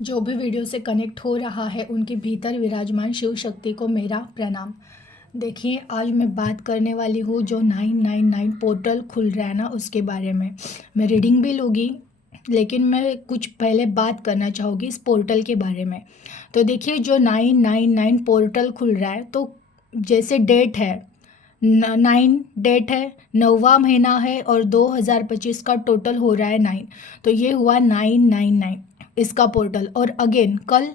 जो भी वीडियो से कनेक्ट हो रहा है उनके भीतर विराजमान शिव शक्ति को मेरा प्रणाम। देखिए, आज मैं बात करने वाली हूँ जो 999 पोर्टल खुल रहा है ना, उसके बारे में। मैं रीडिंग भी लूँगी, लेकिन मैं कुछ पहले बात करना चाहूँगी इस पोर्टल के बारे में। तो देखिए, जो 999 पोर्टल खुल रहा है, तो जैसे डेट है 9 डेट है, 9वां महीना है और 2025 का टोटल हो रहा है 9। तो ये हुआ 999 इसका पोर्टल। और अगेन कल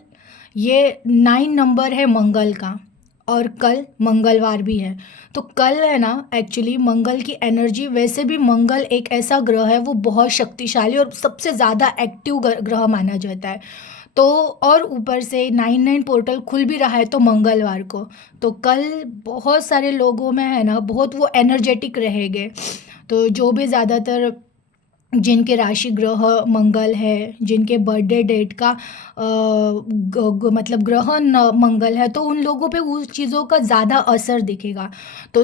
ये 9 नंबर है मंगल का, और कल मंगलवार भी है। तो कल है ना, एक्चुअली मंगल की एनर्जी, वैसे भी मंगल एक ऐसा ग्रह है, वो बहुत शक्तिशाली और सबसे ज़्यादा एक्टिव ग्रह माना जाता है। तो और ऊपर से 99 पोर्टल खुल भी रहा है तो मंगलवार को, तो कल बहुत सारे लोगों में है ना, बहुत वो एनर्जेटिक रहेंगे। तो जो भी ज़्यादातर जिनके राशि ग्रह मंगल है, जिनके बर्थडे डेट का मतलब ग्रह मंगल है, तो उन लोगों पे उस चीज़ों का ज़्यादा असर दिखेगा। तो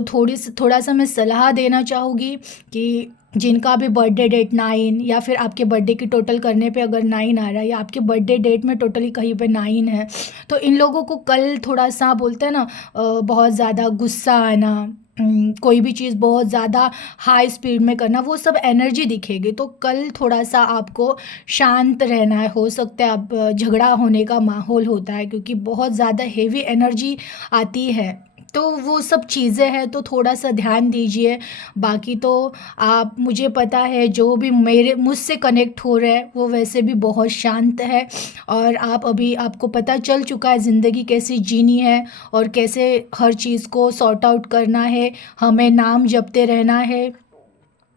थोड़ा सा मैं सलाह देना चाहूँगी कि जिनका भी बर्थडे डेट 9 या फिर आपके बर्थडे की टोटल करने पे अगर 9 आ रहा है, या आपके बर्थडे डेट में टोटली कहीं पे 9 है, तो इन लोगों को कल थोड़ा सा बोलते हैं ना, बहुत ज़्यादा गुस्सा आना, कोई भी चीज़ बहुत ज़्यादा हाई स्पीड में करना, वो सब एनर्जी दिखेगी। तो कल थोड़ा सा आपको शांत रहना है। हो सकता है आप झगड़ा होने का माहौल होता है, क्योंकि बहुत ज़्यादा हेवी एनर्जी आती है। तो वो सब चीज़ें हैं, तो थोड़ा सा ध्यान दीजिए। बाकी तो आप, मुझे पता है जो भी मेरे मुझसे कनेक्ट हो रहे हैं वो वैसे भी बहुत शांत है। और आप अभी, आपको पता चल चुका है ज़िंदगी कैसी जीनी है और कैसे हर चीज़ को सॉर्ट आउट करना है। हमें नाम जपते रहना है।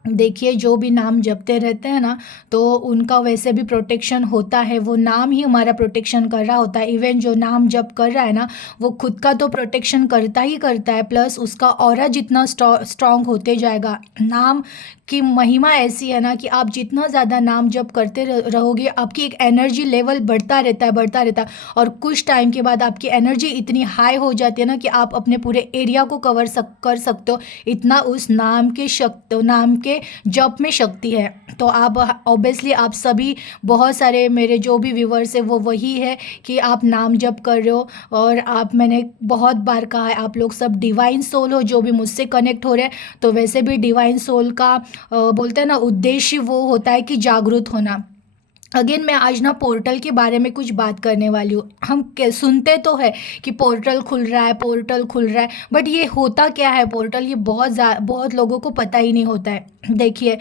देखिए, जो भी नाम जपते रहते हैं ना, तो उनका वैसे भी प्रोटेक्शन होता है। वो नाम ही हमारा प्रोटेक्शन कर रहा होता है। इवन जो नाम जप कर रहा है ना, वो खुद का तो प्रोटेक्शन करता ही करता है, प्लस उसका ऑरा जितना स्ट्रांग होते जाएगा। नाम की महिमा ऐसी है ना कि आप जितना ज़्यादा नाम जप करते रहोगे, आपकी एक एनर्जी लेवल बढ़ता रहता है, बढ़ता रहता है। और कुछ टाइम के बाद आपकी एनर्जी इतनी हाई हो जाती है ना कि आप अपने पूरे एरिया को कर सकते हो। इतना उस नाम के जप में शक्ति है। तो आप ऑब्वियसली, आप सभी, बहुत सारे मेरे जो भी व्यूवर्स है वो वही है कि आप नाम जप कर रहे हो। और आप, मैंने बहुत बार कहा है, आप लोग सब डिवाइन सोल हो जो भी मुझसे कनेक्ट हो रहे हैं। तो वैसे भी डिवाइन सोल का बोलते हैं ना, उद्देश्य वो होता है कि जागरूक होना। अगेन मैं आज ना पोर्टल के बारे में कुछ बात करने वाली हूँ। हम सुनते तो है कि पोर्टल खुल रहा है, पोर्टल खुल रहा है, बट ये होता क्या है पोर्टल, ये बहुत लोगों को पता ही नहीं होता है। देखिए,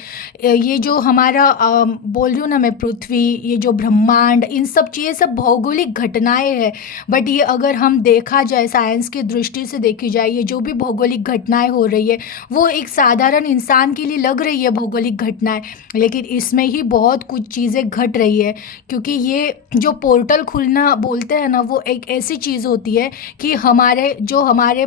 ये जो हमारा बोल रही हूँ ना मैं, पृथ्वी, ये जो ब्रह्मांड, इन सब चीज़ें सब भौगोलिक घटनाएं हैं। बट ये अगर हम देखा जाए, साइंस की दृष्टि से देखी जाए, ये जो भी भौगोलिक घटनाएं हो रही है, वो एक साधारण इंसान के लिए लग रही है भौगोलिक घटनाएं, लेकिन इसमें ही बहुत कुछ चीज़ें घट रही है। क्योंकि ये जो पोर्टल खुलना बोलते हैं ना, वो एक ऐसी चीज़ होती है कि हमारे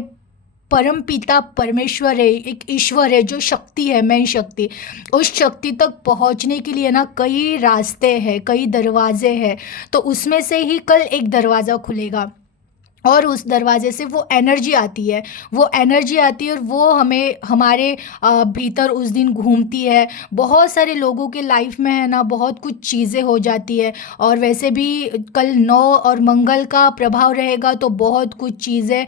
परम पिता परमेश्वर है, एक ईश्वर है, जो शक्ति है, मेन शक्ति, उस शक्ति तक पहुंचने के लिए ना कई रास्ते हैं, कई दरवाजे हैं। तो उसमें से ही कल एक दरवाज़ा खुलेगा, और उस दरवाजे से वो एनर्जी आती है, वो एनर्जी आती है, और वो हमें हमारे भीतर उस दिन घूमती है। बहुत सारे लोगों के लाइफ में है ना, बहुत कुछ चीज़ें हो जाती है। और वैसे भी कल 9 और मंगल का प्रभाव रहेगा, तो बहुत कुछ चीज़ें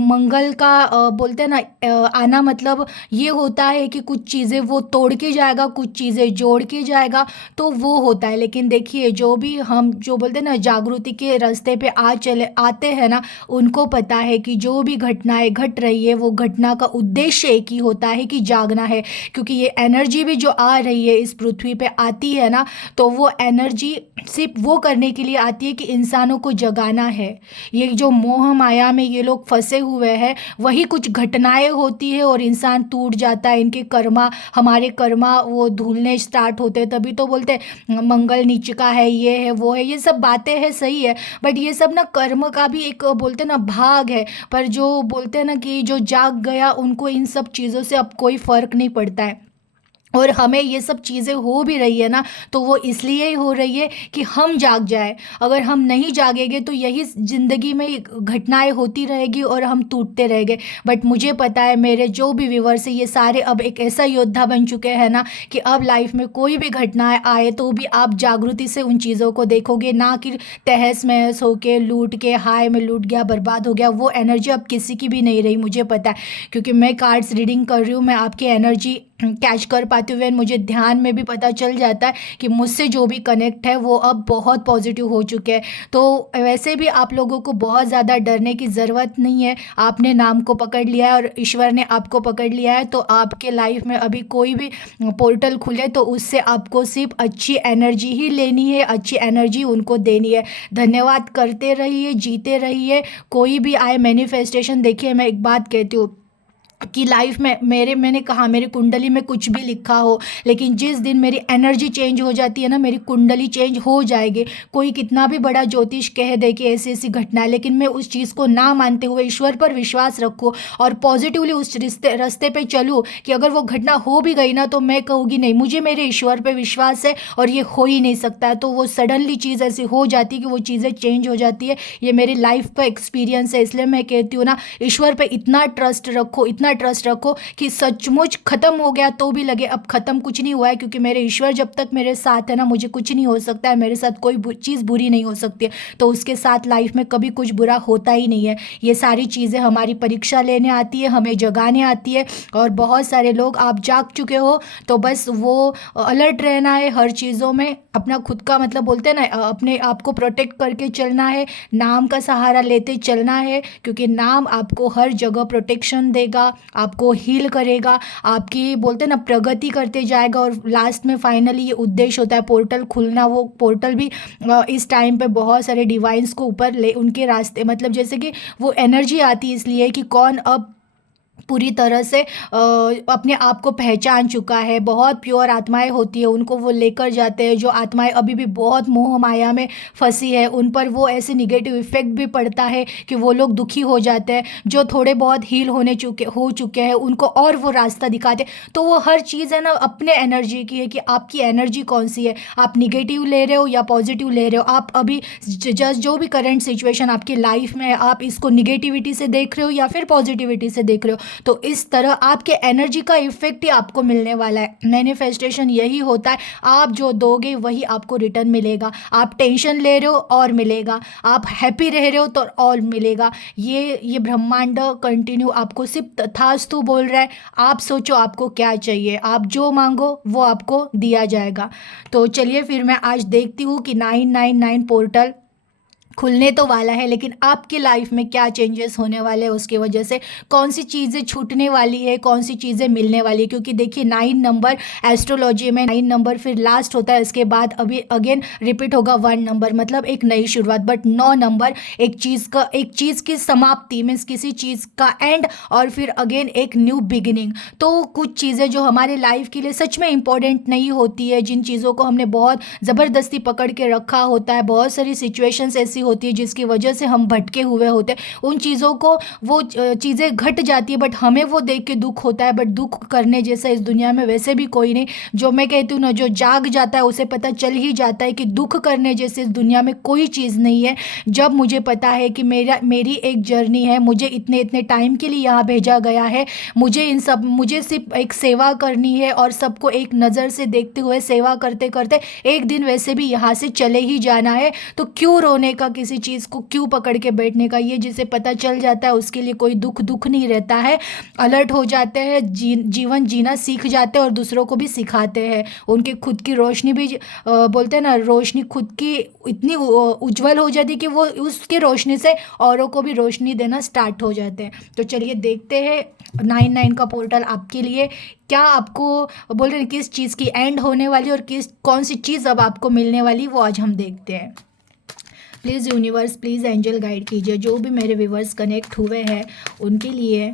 मंगल का बोलते हैं ना, आना मतलब ये होता है कि कुछ चीज़ें वो तोड़ के जाएगा, कुछ चीज़ें जोड़ के जाएगा। तो वो होता है। लेकिन देखिए, जो भी हम जो बोलते हैं ना, जागृति के रास्ते पे आते हैं ना, उनको पता है कि जो भी घटनाएं घट रही है, वो घटना का उद्देश्य एक ही होता है कि जागना है। क्योंकि ये एनर्जी भी जो आ रही है इस पृथ्वी पे आती है ना, तो वो एनर्जी सिर्फ वो करने के लिए आती है कि इंसानों को जगाना है। ये जो मोह माया में ये लोग फंसे हुए हैं, वही कुछ घटनाएं होती है और इंसान टूट जाता है। इनके कर्मा, हमारे कर्मा वो धुलने स्टार्ट होते हैं। तभी तो बोलते हैं मंगल नीच का है, ये है, वो है, ये सब बातें हैं, सही है। बट ये सब ना कर्म का भी एक बोलते हैं ना भाग है। पर जो बोलते हैं ना कि जो जाग गया, उनको इन सब चीज़ों से अब कोई फर्क नहीं पड़ता है। और हमें ये सब चीज़ें हो भी रही है ना, तो वो इसलिए ही हो रही है कि हम जाग जाए। अगर हम नहीं जागेंगे तो यही ज़िंदगी में घटनाएं होती रहेगी और हम टूटते रहेंगे। बट मुझे पता है मेरे जो भी व्यूवर्स हैं ये सारे अब एक ऐसा योद्धा बन चुके हैं ना कि अब लाइफ में कोई भी घटनाएं आए तो भी आप जागृति से उन चीज़ों को देखोगे, ना कि तहस महस होके लूट के हाय में लूट गया बर्बाद हो गया। वो एनर्जी अब किसी की भी नहीं रही, मुझे पता है, क्योंकि मैं कार्ड्स रीडिंग कर रही हूँ, मैं आपकी एनर्जी कैच कर पाती हूँ। मुझे ध्यान में भी पता चल जाता है कि मुझसे जो भी कनेक्ट है वो अब बहुत पॉजिटिव हो चुके हैं। तो वैसे भी आप लोगों को बहुत ज़्यादा डरने की ज़रूरत नहीं है। आपने नाम को पकड़ लिया है और ईश्वर ने आपको पकड़ लिया है, तो आपके लाइफ में अभी कोई भी पोर्टल खुले तो उससे आपको सिर्फ अच्छी एनर्जी ही लेनी है, अच्छी एनर्जी उनको देनी है। धन्यवाद करते रहिए, जीते रहिए। कोई भी आए मैनिफेस्टेशन, देखिए मैं एक बात कहती हूँ कि लाइफ में मैंने कहा मेरी कुंडली में कुछ भी लिखा हो, लेकिन जिस दिन मेरी एनर्जी चेंज हो जाती है ना, मेरी कुंडली चेंज हो जाएगी। कोई कितना भी बड़ा ज्योतिष कह दे कि ऐसी ऐसी घटना है, लेकिन मैं उस चीज़ को ना मानते हुए ईश्वर पर विश्वास रखूँ और पॉजिटिवली उस रास्ते पे चलूँ कि अगर वो घटना हो भी गई ना तो मैं कहूँगी नहीं, मुझे मेरे ईश्वर पर विश्वास है और ये हो ही नहीं सकता है। तो वो सडनली चीज़ ऐसी हो जाती है कि वो चीज़ें चेंज हो जाती है। ये मेरी लाइफ का एक्सपीरियंस है, इसलिए मैं कहती हूँ ना, ईश्वर पे इतना ट्रस्ट रखो, इतना ट्रस्ट रखो कि सचमुच खत्म हो गया तो भी लगे अब खत्म कुछ नहीं हुआ है, क्योंकि मेरे ईश्वर जब तक मेरे साथ है ना, मुझे कुछ नहीं हो सकता है, मेरे साथ कोई चीज़ बुरी नहीं हो सकती है। तो उसके साथ लाइफ में कभी कुछ बुरा होता ही नहीं है। ये सारी चीज़ें हमारी परीक्षा लेने आती है, हमें जगाने आती है। और बहुत सारे लोग आप जाग चुके हो, तो बस वो अलर्ट रहना है हर चीज़ों में, अपना खुद का मतलब बोलते हैं ना, अपने आप को प्रोटेक्ट करके चलना है, नाम का सहारा लेते चलना है, क्योंकि नाम आपको हर जगह प्रोटेक्शन देगा, आपको हील करेगा, आपकी बोलते हैं ना प्रगति करते जाएगा। और लास्ट में फाइनली ये उद्देश्य होता है पोर्टल खुलना। वो पोर्टल भी इस टाइम पे बहुत सारे डिवाइंस को ऊपर ले, उनके रास्ते मतलब जैसे कि वो एनर्जी आती है इसलिए कि कौन अब पूरी तरह से अपने आप को पहचान चुका है। बहुत प्योर आत्माएं होती है, उनको वो लेकर जाते हैं। जो आत्माएं अभी भी बहुत मोह माया में फंसी है, उन पर वो ऐसे निगेटिव इफेक्ट भी पड़ता है कि वो लोग दुखी हो जाते हैं। जो थोड़े बहुत हील हो चुके हैं उनको और वो रास्ता दिखाते हैं। तो वो हर चीज़ है ना अपने एनर्जी की है कि आपकी एनर्जी कौन सी है, आप निगेटिव ले रहे हो या पॉजिटिव ले रहे हो। आप अभी जस्ट जो भी करंट सिचुएशन आपकी लाइफ में है, आप इसको निगेटिविटी से देख रहे हो या फिर पॉजिटिविटी से देख रहे हो, तो इस तरह आपके एनर्जी का इफेक्ट ही आपको मिलने वाला है। मैनिफेस्टेशन यही होता है, आप जो दोगे वही आपको रिटर्न मिलेगा। आप टेंशन ले रहे हो और मिलेगा, आप हैप्पी रह रहे हो तो और मिलेगा। ये ब्रह्मांड कंटिन्यू आपको सिर्फ तथास्तु बोल रहा है। आप सोचो आपको क्या चाहिए, आप जो मांगो वो आपको दिया जाएगा। तो चलिए फिर मैं आज देखती हूँ कि 999 पोर्टल खुलने तो वाला है, लेकिन आपकी लाइफ में क्या चेंजेस होने वाले हैं उसकी वजह से, कौन सी चीज़ें छूटने वाली है, कौन सी चीज़ें मिलने वाली है। क्योंकि देखिए 9 नंबर एस्ट्रोलॉजी में 9 नंबर फिर लास्ट होता है, इसके बाद अभी अगेन रिपीट होगा 1 नंबर, मतलब एक नई शुरुआत। बट 9 नंबर एक चीज़ की समाप्ति, मीन्स किसी चीज़ का एंड, और फिर अगेन एक न्यू बिगिनिंग। तो कुछ चीज़ें जो हमारे लाइफ के लिए सच में इंपॉर्टेंट नहीं होती है, जिन चीज़ों को हमने बहुत ज़बरदस्ती पकड़ के रखा होता है, बहुत सारी सिचुएशंस ऐसी होती है जिसकी वजह से हम भटके हुए होते हैं, उन चीज़ों को वो चीज़ें घट जाती है, बट हमें वो देख के दुख होता है। बट दुख करने जैसा इस दुनिया में वैसे भी कोई नहीं। जो मैं कहती हूँ ना, जो जाग जाता है उसे पता चल ही जाता है कि दुख करने जैसे इस दुनिया में कोई चीज़ नहीं है। जब मुझे पता है कि मेरी एक जर्नी है, मुझे इतने इतने टाइम के लिए यहाँ भेजा गया है, मुझे सिर्फ एक सेवा करनी है और सबको एक नज़र से देखते हुए सेवा करते करते एक दिन वैसे भी यहाँ से चले ही जाना है। तो क्यों रोने का, किसी चीज़ को क्यों पकड़ के बैठने का। ये जिसे पता चल जाता है उसके लिए कोई दुख नहीं रहता है। अलर्ट हो जाते हैं, जीवन जीना सीख जाते हैं और दूसरों को भी सिखाते हैं। उनकी खुद की रोशनी भी बोलते हैं ना, रोशनी खुद की इतनी उज्जवल हो जाती है कि वो उसकी रोशनी से औरों को भी रोशनी देना स्टार्ट हो जाते हैं। तो चलिए देखते हैं 9 का पोर्टल आपके लिए क्या आपको बोल रहे हैं, किस चीज़ की एंड होने वाली और कौन सी चीज़ अब आपको मिलने वाली, वो आज हम देखते हैं। Please universe, please angel guide कीजिए जो भी मेरे व्यूवर्स कनेक्ट हुए हैं उनके लिए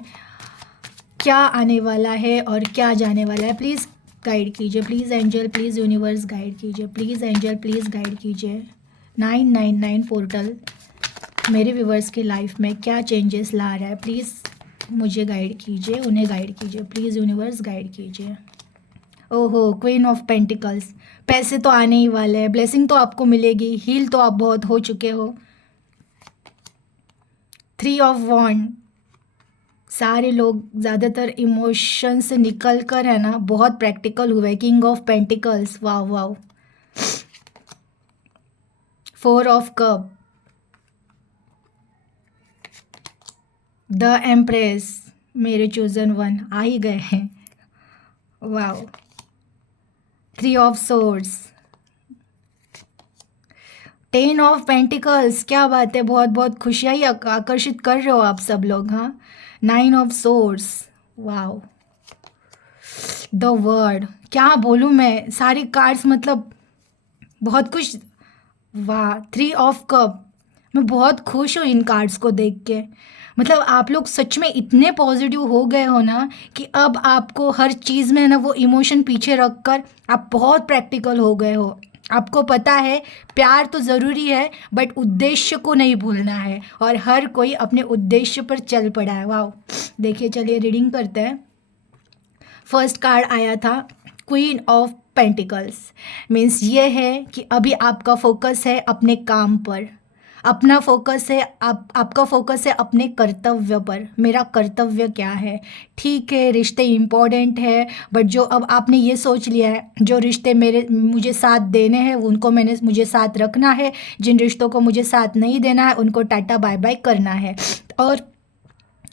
क्या आने वाला है और क्या जाने वाला है। प्लीज़ गाइड कीजिए, please angel, please universe guide कीजिए, प्लीज़ एंजल, प्लीज़ गाइड कीजिए। 999 पोर्टल मेरे व्यूवर्स की लाइफ में क्या चेंजेस ला रहा है, प्लीज़ मुझे गाइड कीजिए, उन्हें गाइड कीजिए, प्लीज़ यूनिवर्स गाइड कीजिए। ओहो, क्वीन ऑफ पेंटिकल्स। पैसे तो आने ही वाले हैं, ब्लेसिंग तो आपको मिलेगी, हील तो आप बहुत हो चुके हो। थ्री ऑफ वॉन्ड। सारे लोग ज़्यादातर इमोशन से निकल कर है ना बहुत प्रैक्टिकल हुए। किंग ऑफ पेंटिकल्स, वाह वाह। Four of cup. The empress, मेरे चूजन वन आ ही गए हैं, वाह। Three of swords. Ten of pentacles, क्या बात है, बहुत बहुत खुशियाँ ही आकर्षित कर रहे हो आप सब लोग, हाँ। नाइन ऑफ सोर्ड्स, वाह। द वर्ड, क्या बोलूँ मैं, सारी कार्ड्स मतलब बहुत कुछ। वाह, थ्री ऑफ कप। मैं बहुत खुश हूँ इन कार्ड्स को देख के। मतलब आप लोग सच में इतने पॉजिटिव हो गए हो ना कि अब आपको हर चीज़ में है ना वो इमोशन पीछे रख कर आप बहुत प्रैक्टिकल हो गए हो। आपको पता है प्यार तो ज़रूरी है बट उद्देश्य को नहीं भूलना है, और हर कोई अपने उद्देश्य पर चल पड़ा है। वाह, देखिए चलिए रीडिंग करते हैं। फर्स्ट कार्ड आया था क्वीन ऑफ पेंटिकल्स। मीन्स ये है कि अभी आपका फोकस है अपने काम पर, अपना फोकस है आपका फोकस है अपने कर्तव्य पर। मेरा कर्तव्य क्या है, ठीक है रिश्ते इम्पोर्टेंट है, बट जो अब आपने ये सोच लिया है जो रिश्ते मुझे साथ देने हैं उनको मुझे साथ रखना है, जिन रिश्तों को मुझे साथ नहीं देना है उनको टाटा बाय बाय करना है। और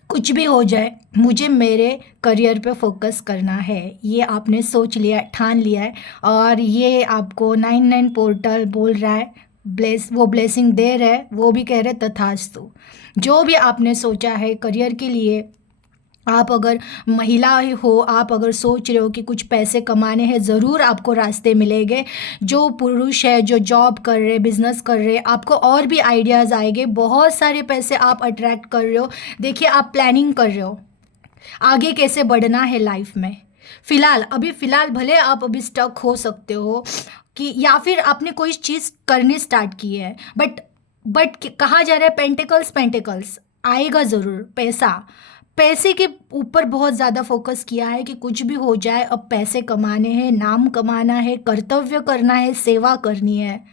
कुछ भी हो जाए मुझे मेरे करियर पे फोकस करना है, ये आपने सोच लिया, ठान लिया है। और ये आपको 99 पोर्टल बोल रहा है, वो ब्लेसिंग दे रहा है, वो भी कह रहे तथास्तु। जो भी आपने सोचा है करियर के लिए, आप अगर महिला ही हो, आप अगर सोच रहे हो कि कुछ पैसे कमाने हैं, ज़रूर आपको रास्ते मिलेंगे। जो पुरुष है जो जॉब कर रहे, बिजनेस कर रहे, आपको और भी आइडियाज़ आएंगे, बहुत सारे पैसे आप अट्रैक्ट कर रहे हो। देखिए आप प्लानिंग कर रहे हो आगे कैसे बढ़ना है लाइफ में। फ़िलहाल भले आप अभी स्टक हो सकते हो कि, या फिर आपने कोई चीज़ करनी स्टार्ट की है, बट कहा जा रहा है पेंटिकल्स पेंटिकल्स आएगा ज़रूर। पैसे के ऊपर बहुत ज़्यादा फोकस किया है कि कुछ भी हो जाए अब पैसे कमाने हैं, नाम कमाना है, कर्तव्य करना है, सेवा करनी है,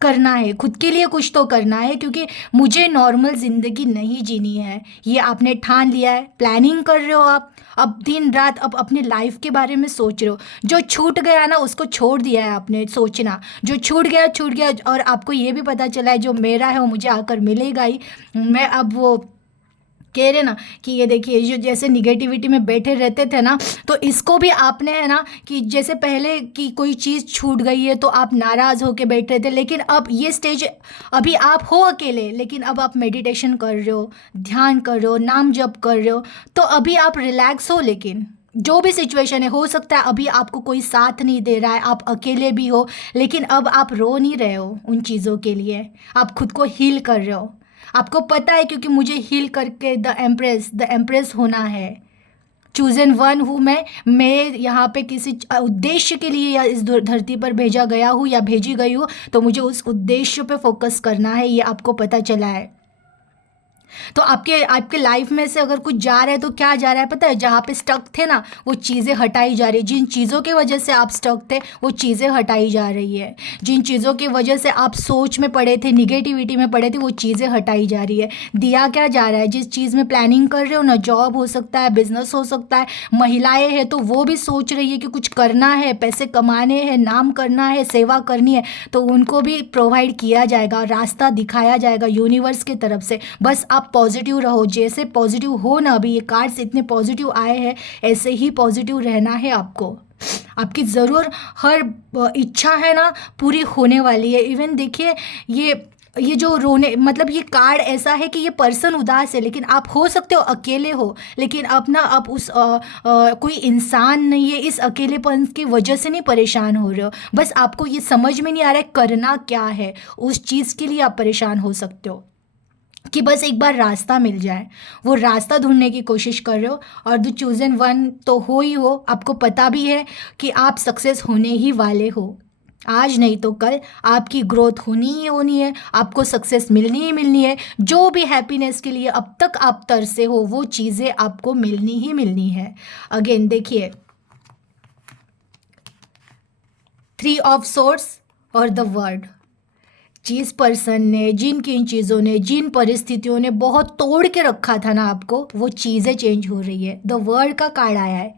करना है, खुद के लिए कुछ तो करना है, क्योंकि मुझे नॉर्मल ज़िंदगी नहीं जीनी है। ये आपने ठान लिया है, प्लानिंग कर रहे हो आप, अब दिन रात अब अपने लाइफ के बारे में सोच रहे हो। जो छूट गया ना उसको छोड़ दिया है आपने सोचना, जो छूट गया, और आपको ये भी पता चला है जो मेरा है वो मुझे आकर मिलेगा ही। मैं अब वो कह रहे ना कि ये देखिए जो जैसे निगेटिविटी में बैठे रहते थे ना, तो इसको भी आपने है ना कि जैसे पहले कि कोई चीज़ छूट गई है तो आप नाराज़ होके बैठ रहे थे, लेकिन अब ये स्टेज, अभी आप हो अकेले लेकिन अब आप मेडिटेशन कर रहे हो, ध्यान कर रहे हो, नाम जप कर रहे हो, तो अभी आप रिलैक्स हो। लेकिन जो भी सिचुएशन है, हो सकता है अभी आपको कोई साथ नहीं दे रहा है, आप अकेले भी हो, लेकिन अब आप रो नहीं रहे हो उन चीज़ों के लिए, आप खुद को हील कर रहे हो। आपको पता है क्योंकि मुझे हील करके द एम्प्रेस होना है। चूजन वन हूँ मैं यहाँ पे किसी उद्देश्य के लिए या इस धरती पर भेजा गया हूँ या भेजी गई हूँ, तो मुझे उस उद्देश्य पे फोकस करना है, ये आपको पता चला है। तो आपके आपके लाइफ में से अगर कुछ जा रहा है तो क्या जा रहा है पता है, जहाँ पे स्टक थे ना वो चीज़ें हटाई जा रही है। जिन चीज़ों की वजह से आप स्टक थे वो चीज़ें हटाई जा रही है। जिन चीज़ों की वजह से आप सोच में पड़े थे, निगेटिविटी में पड़े थे, वो चीज़ें हटाई जा रही है। दिया क्या जा रहा है, जिस चीज़ में प्लानिंग कर रहे हो ना, जॉब हो सकता है, बिजनेस हो सकता है, महिलाएं हैं तो वो भी सोच रही है कि कुछ करना है, पैसे कमाने हैं, नाम करना है, सेवा करनी है, तो उनको भी प्रोवाइड किया जाएगा, रास्ता दिखाया जाएगा यूनिवर्स की तरफ से। बस आप पॉजिटिव रहो, जैसे पॉजिटिव हो ना, अभी ये कार्ड्स इतने पॉजिटिव आए हैं, ऐसे ही पॉजिटिव रहना है आपको। आपकी ज़रूर हर इच्छा है ना पूरी होने वाली है। इवन देखिए ये जो रोने मतलब ये कार्ड ऐसा है कि ये पर्सन उदास है, लेकिन आप हो सकते हो अकेले हो, लेकिन अपना आप उस कोई इंसान नहीं है, इस अकेलेपन की वजह से नहीं परेशान हो रहे हो। बस आपको ये समझ में नहीं आ रहा है करना क्या है, उस चीज़ के लिए आप परेशान हो सकते हो कि बस एक बार रास्ता मिल जाए, वो रास्ता ढूंढने की कोशिश कर रहे हो। और द चूजन वन तो हो ही हो, आपको पता भी है कि आप सक्सेस होने ही वाले हो। आज नहीं तो कल आपकी ग्रोथ होनी ही होनी है, आपको सक्सेस मिलनी ही मिलनी है। जो भी हैप्पीनेस के लिए अब तक आप तरसे हो वो चीज़ें आपको मिलनी ही मिलनी है। अगेन देखिए थ्री ऑफ सोर्स और द वर्ड। जिस पर्सन ने, जिन किन चीज़ों ने, जिन परिस्थितियों ने बहुत तोड़ के रखा था ना आपको, वो चीज़ें चेंज हो रही है। द वर्ड का कार्ड आया है।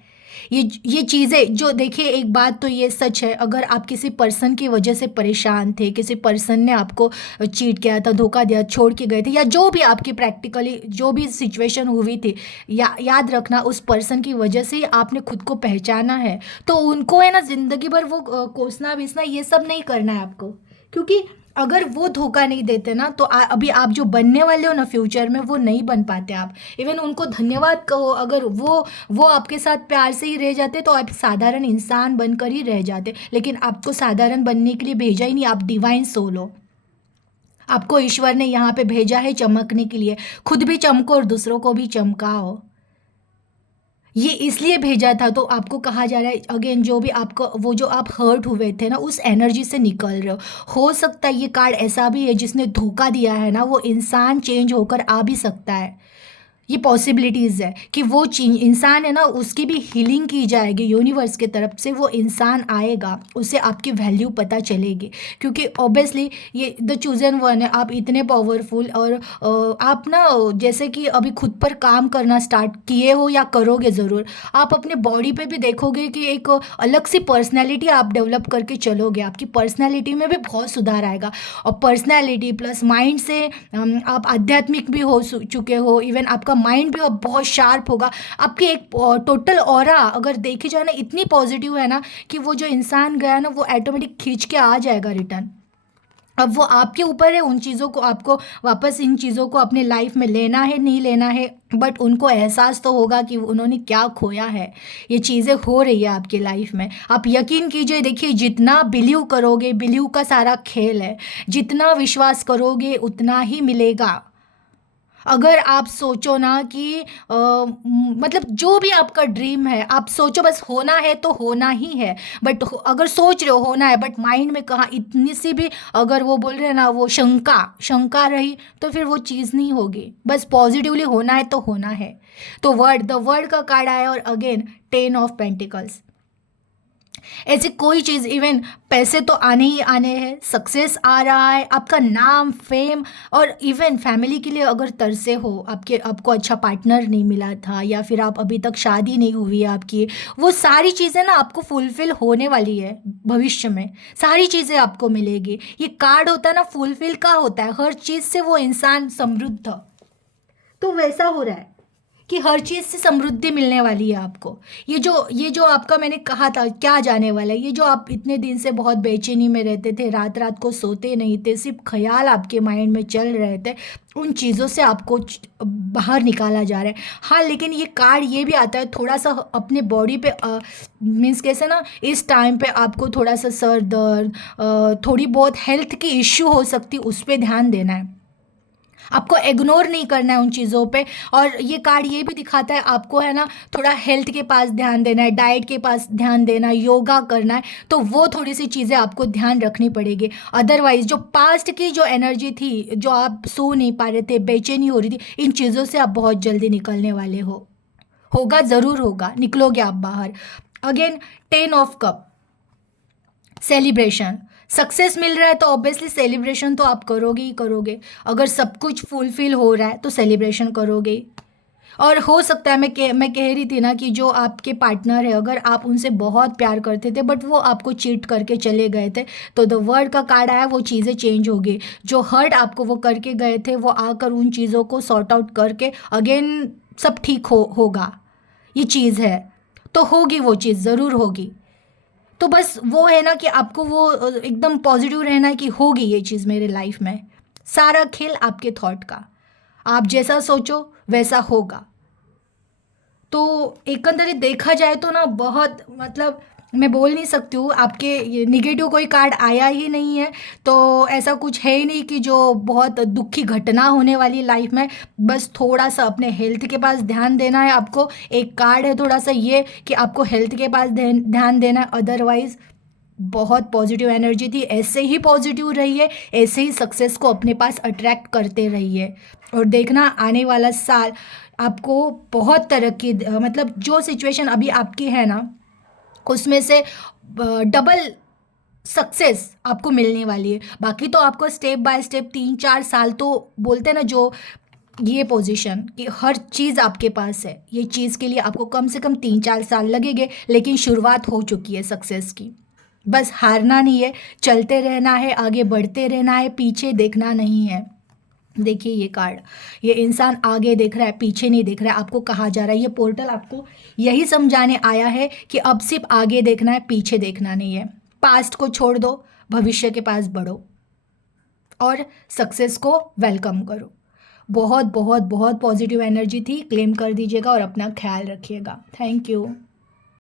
ये चीज़ें जो, देखिए एक बात तो ये सच है, अगर आप किसी पर्सन की वजह से परेशान थे, किसी पर्सन ने आपको चीट किया था, धोखा दिया, छोड़ के गए थे, या जो भी आपकी प्रैक्टिकली जो भी सिचुएशन हुई थी, याद रखना उस पर्सन की वजह से ही आपने खुद को पहचाना है। तो उनको है ना ज़िंदगी भर वो कोसना बीसना ये सब नहीं करना है आपको, क्योंकि अगर वो धोखा नहीं देते ना तो अभी आप जो बनने वाले हो ना फ्यूचर में, वो नहीं बन पाते आप। इवन उनको धन्यवाद कहो, अगर वो आपके साथ प्यार से ही रह जाते तो आप साधारण इंसान बनकर ही रह जाते, लेकिन आपको साधारण बनने के लिए भेजा ही नहीं, आप डिवाइन सोल हो। आपको ईश्वर ने यहाँ पे भेजा है चमकने के लिए। खुद भी चमको और दूसरों को भी चमकाओ। ये इसलिए भेजा था, तो आपको कहा जा रहा है अगेन, जो भी आपको, वो जो आप हर्ट हुए थे ना, उस एनर्जी से निकल रहे हो सकता है ये कार्ड ऐसा भी है जिसने धोखा दिया है ना, वो इंसान चेंज होकर आ भी सकता है। ये पॉसिबिलिटीज़ है कि वो इंसान है ना, उसकी भी हीलिंग की जाएगी यूनिवर्स की तरफ से। वो इंसान आएगा, उसे आपकी वैल्यू पता चलेगी, क्योंकि ऑब्वियसली ये द चूजन वन है। आप इतने पावरफुल, और आप ना, जैसे कि अभी खुद पर काम करना स्टार्ट किए हो या करोगे ज़रूर, आप अपने बॉडी पे भी देखोगे कि एक अलग सी पर्सनैलिटी आप डेवलप करके चलोगे। आपकी पर्सनैलिटी में भी बहुत सुधार आएगा, और पर्सनैलिटी प्लस माइंड से आप आध्यात्मिक भी हो चुके हो। इवन आपका माइंड भी अब बहुत शार्प होगा। आपकी एक टोटल ऑरा अगर देखी जाए ना, इतनी पॉजिटिव है ना, कि वो जो इंसान गया ना, वो ऑटोमेटिक खींच के आ जाएगा रिटर्न। अब वो आपके ऊपर है, उन चीज़ों को आपको वापस, इन चीज़ों को अपने लाइफ में लेना है नहीं लेना है, बट उनको एहसास तो होगा कि उन्होंने क्या खोया है। ये चीज़ें हो रही है आपकी लाइफ में। आप यकीन कीजिए, देखिए जितना बिलीव करोगे, बिलीव का सारा खेल है, जितना विश्वास करोगे उतना ही मिलेगा। अगर आप सोचो ना कि मतलब जो भी आपका ड्रीम है, आप सोचो बस होना है तो होना ही है। बट अगर सोच रहे हो होना है, बट माइंड में कहाँ इतनी सी भी, अगर वो बोल रहे हैं ना, वो शंका शंका रही, तो फिर वो चीज़ नहीं होगी। बस पॉजिटिवली होना है तो होना है। तो द वर्ड का कार्ड आया, और अगेन 10 ऑफ पेंटिकल्स। ऐसी कोई चीज़, इवन पैसे तो आने ही आने हैं, सक्सेस आ रहा है, आपका नाम, फेम, और इवन फैमिली के लिए अगर तरसे हो, आपको अच्छा पार्टनर नहीं मिला था, या फिर आप अभी तक शादी नहीं हुई है आपकी, वो सारी चीज़ें ना आपको फुलफ़िल होने वाली है भविष्य में। सारी चीज़ें आपको मिलेगी। ये कार्ड होता है ना, फुलफ़िल का होता है, हर चीज़ से वो इंसान समृद्ध। तो वैसा हो रहा है कि हर चीज़ से समृद्धि मिलने वाली है आपको। ये जो आपका मैंने कहा था क्या जाने वाला है, ये जो आप इतने दिन से बहुत बेचैनी में रहते थे, रात रात को सोते नहीं थे, सिर्फ ख्याल आपके माइंड में चल रहे थे, उन चीज़ों से आपको बाहर निकाला जा रहा है। हाँ, लेकिन ये कार्ड ये भी आता है, थोड़ा सा अपने बॉडी पे, मीन्स कैसे ना, इस टाइम पे आपको थोड़ा सा सर दर्द, थोड़ी बहुत हेल्थ की इश्यू हो सकती, उस पर ध्यान देना है। आपको इग्नोर नहीं करना है उन चीज़ों पे। और ये कार्ड ये भी दिखाता है आपको, है ना, थोड़ा हेल्थ के पास ध्यान देना है, डाइट के पास ध्यान देना है, योगा करना है, तो वो थोड़ी सी चीज़ें आपको ध्यान रखनी पड़ेगी। अदरवाइज जो पास्ट की जो एनर्जी थी, जो आप सो नहीं पा रहे थे, बेचैनी हो रही थी, इन चीज़ों से आप बहुत जल्दी निकलने वाले हो। होगा, ज़रूर होगा, निकलोगे आप बाहर। Again 10 of cup, celebration. Success मिल रहा है तो ऑब्वियसली सेलिब्रेशन तो आप करोगे ही करोगे। अगर सब कुछ फुलफिल हो रहा है तो सेलिब्रेशन करोगे ही। और हो सकता है, मैं कह रही थी ना कि जो आपके पार्टनर है, अगर आप उनसे बहुत प्यार करते थे बट वो आपको चीट करके चले गए थे, तो द वर्ड का कार्ड आया, वो चीज़ें चेंज होगी। जो हर्ट आपको वो करके गए थे, वो आकर उन चीज़ों को सॉर्ट आउट करके अगेन सब ठीक होगा। ये चीज़ है, तो होगी, वो चीज़ ज़रूर होगी। तो बस वो है ना कि आपको वो एकदम पॉजिटिव रहना है कि होगी ये चीज़ मेरे लाइफ में। सारा खेल आपके थॉट का, आप जैसा सोचो वैसा होगा। तो एकंदरीत देखा जाए तो ना, बहुत मतलब मैं बोल नहीं सकती हूँ, आपके ये निगेटिव कोई कार्ड आया ही नहीं है। तो ऐसा कुछ है ही नहीं कि जो बहुत दुखी घटना होने वाली लाइफ में। बस थोड़ा सा अपने हेल्थ के पास ध्यान देना है आपको। एक कार्ड है थोड़ा सा ये कि आपको हेल्थ के पास ध्यान देना है। अदरवाइज बहुत पॉजिटिव एनर्जी थी, ऐसे ही पॉजिटिव रहिए, ऐसे ही सक्सेस को अपने पास अट्रैक्ट करते रहिए। और देखना आने वाला साल आपको बहुत तरक्की, मतलब जो सिचुएशन अभी आपकी है ना, उसमें से डबल सक्सेस आपको मिलने वाली है। बाकी तो आपको स्टेप बाय स्टेप 3-4 साल तो बोलते हैं ना, जो ये पोजीशन कि हर चीज़ आपके पास है, ये चीज़ के लिए आपको कम से कम 3-4 साल लगेंगे, लेकिन शुरुआत हो चुकी है सक्सेस की। बस हारना नहीं है, चलते रहना है, आगे बढ़ते रहना है, पीछे देखना नहीं है। देखिए ये कार्ड, ये इंसान आगे देख रहा है, पीछे नहीं देख रहा है। आपको कहा जा रहा है, ये पोर्टल आपको यही समझाने आया है कि अब सिर्फ आगे देखना है, पीछे देखना नहीं है। पास्ट को छोड़ दो, भविष्य के पास बढ़ो और सक्सेस को वेलकम करो। बहुत बहुत बहुत पॉजिटिव एनर्जी थी। क्लेम कर दीजिएगा और अपना ख्याल रखिएगा। Thank you.